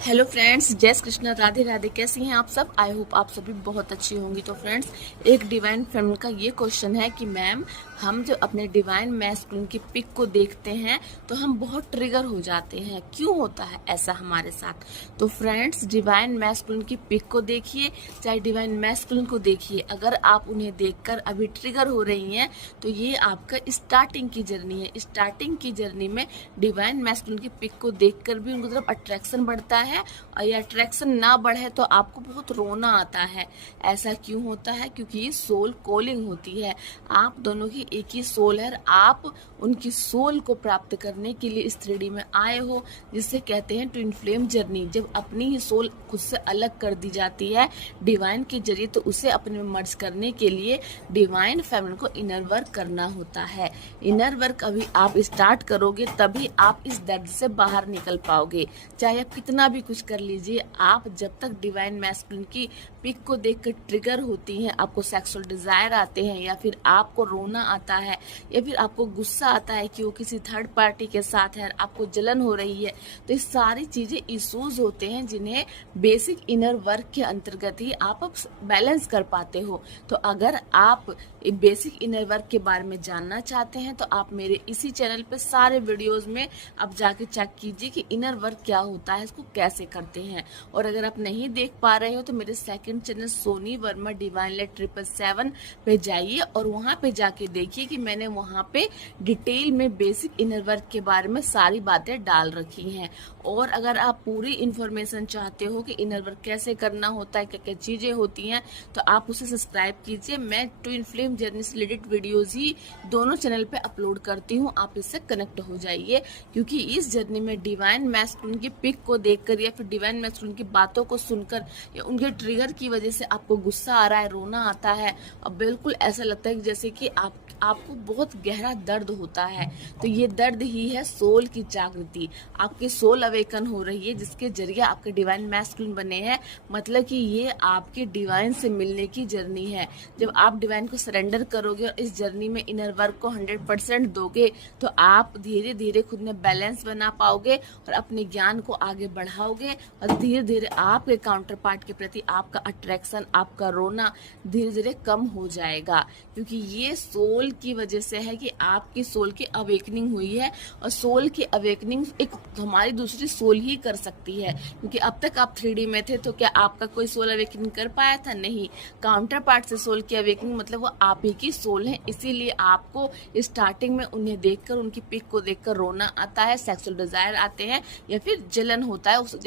Hello friends, जय श्री कृष्ण, राधे राधे। कैसी हैं आप सब? आई होप आप सभी बहुत अच्छी होंगी। तो फ्रेंड्स, एक डिवाइन फेमिनिन का ये क्वेश्चन है कि मैम, हम जो अपने डिवाइन मैस्कुलिन की पिक को देखते हैं तो हम बहुत ट्रिगर हो जाते हैं, क्यों होता है ऐसा हमारे साथ? तो फ्रेंड्स, डिवाइन मैस्कुलिन की पिक को देखिए, चाहे डिवाइन मैस्कुलिन को देखिए, अगर आप उन्हें देखकर अभी ट्रिगर हो रही हैं तो ये आपका स्टार्टिंग की जर्नी है। स्टार्टिंग की जर्नी में डिवाइन मैस्कुलिन की पिक को देखकर भी उनकी तरफ अट्रैक्शन बढ़ता है, और ये अट्रैक्शन ना बढ़े तो आपको बहुत रोना आता है। ऐसा क्यों होता है? क्योंकि ये सोल कॉलिंग होती है। आप दोनों की एक ही सोल है, आप उनकी सोल को प्राप्त करने के लिए इस 3D में आए हो, जिसे कहते हैं ट्विन फ्लेम जर्नी। जब अपनी ही सोल खुद से अलग कर दी जाती है डिवाइन के जरिए, तो उसे अपने में मर्ज करने के लिए डिवाइन फेमिनिन को इनर वर्क करना होता है। इनर वर्क अभी आप स्टार्ट करोगे तभी आप इस दर्द से बाहर निकल पाओगे। चाहे आप कितना भी कुछ कर लीजिए, आप जब तक डिवाइन मैस्कुलिन की पिक को देखकर ट्रिगर होती हैं, आपको सेक्सुअल डिजायर आते हैं, या फिर आपको रोना आता है, या फिर आपको गुस्सा आता है कि वो किसी थर्ड पार्टी के साथ है, आपको जलन हो रही है, तो ये सारी चीजें इश्यूज होते हैं जिन्हें बेसिक इनर वर्क के अंतर्गत ही आप बैलेंस कर पाते हो। तो अगर आप बेसिक इनर वर्क के बारे में जानना चाहते हैं तो आप मेरे इसी चैनल पे सारे वीडियोस में आप जाके चेक कीजिए कि इनर वर्क क्या होता है, इसको कैसे करते हैं। और अगर आप नहीं देख पा रहे हो तो मेरे second channel Soni Varma divine light 777 पे जाइए और वहां पे जाके देखिए कि मैंने वहां पे डिटेल में बेसिक इनर वर्क के बारे में सारी बातें डाल रखी हैं। और अगर आप पूरी इंफॉर्मेशन चाहते हो कि इनर वर्क कैसे करना होता है, क्या क्या चीजें होती हैं, तो आप उसे सब्सक्राइब कीजिए। मैं ट्विन फ्लेम जर्नी से रिलेटेड वीडियोज ही दोनों चैनल पे अपलोड करती हूँ, आप इससे कनेक्ट हो जाइए। क्योंकि इस जर्नी में डिवाइन मैस्कुलिन की पिक को देखकर या फिर डिवाइन मैस्कुलिन की बातों को सुनकर या उनके ट्रिगर की वजह से आपको गुस्सा आ रहा है, रोना आता है, और बिल्कुल ऐसा लगता है कि जैसे कि आपको बहुत गहरा दर्द होता है, तो ये दर्द ही है सोल की जागृति। आपकी सोल अवेकन हो रही है, जिसके जरिए आपके डिवाइन मैस्कुलिन बने हैं। मतलब कि ये आपके डिवाइन से मिलने की जर्नी है। जब आप डिवाइन को सरेंडर करोगे और इस जर्नी में इनर वर्क को 100% दोगे, तो आप धीरे धीरे खुद में बैलेंस बना पाओगे और अपने ज्ञान को आगे बढ़ाओगे, और धीरे धीरे आपके काउंटर पार्ट के प्रति आपका अट्रैक्शन, आपका रोना धीरे धीरे कम हो जाएगा। क्योंकि ये सोल की वजह से है कि आपकी सोल की अवेकनिंग हुई है, और सोल की अवेकनिंग एक हमारी दूसरी सोल ही कर सकती है। क्योंकि अब तक आप 3D में थे, तो क्या आपका कोई सोल अवेकनिंग कर पाया था? नहीं। काउंटर पार्ट से सोल की अवेकनिंग मतलब वो आप ही की सोल है, इसीलिए आपको स्टार्टिंग में उन्हें देखकर, उनकी पिक को देखकर रोना आता है, सेक्सुअल डिजायर आते हैं, या फिर जलन होता है जब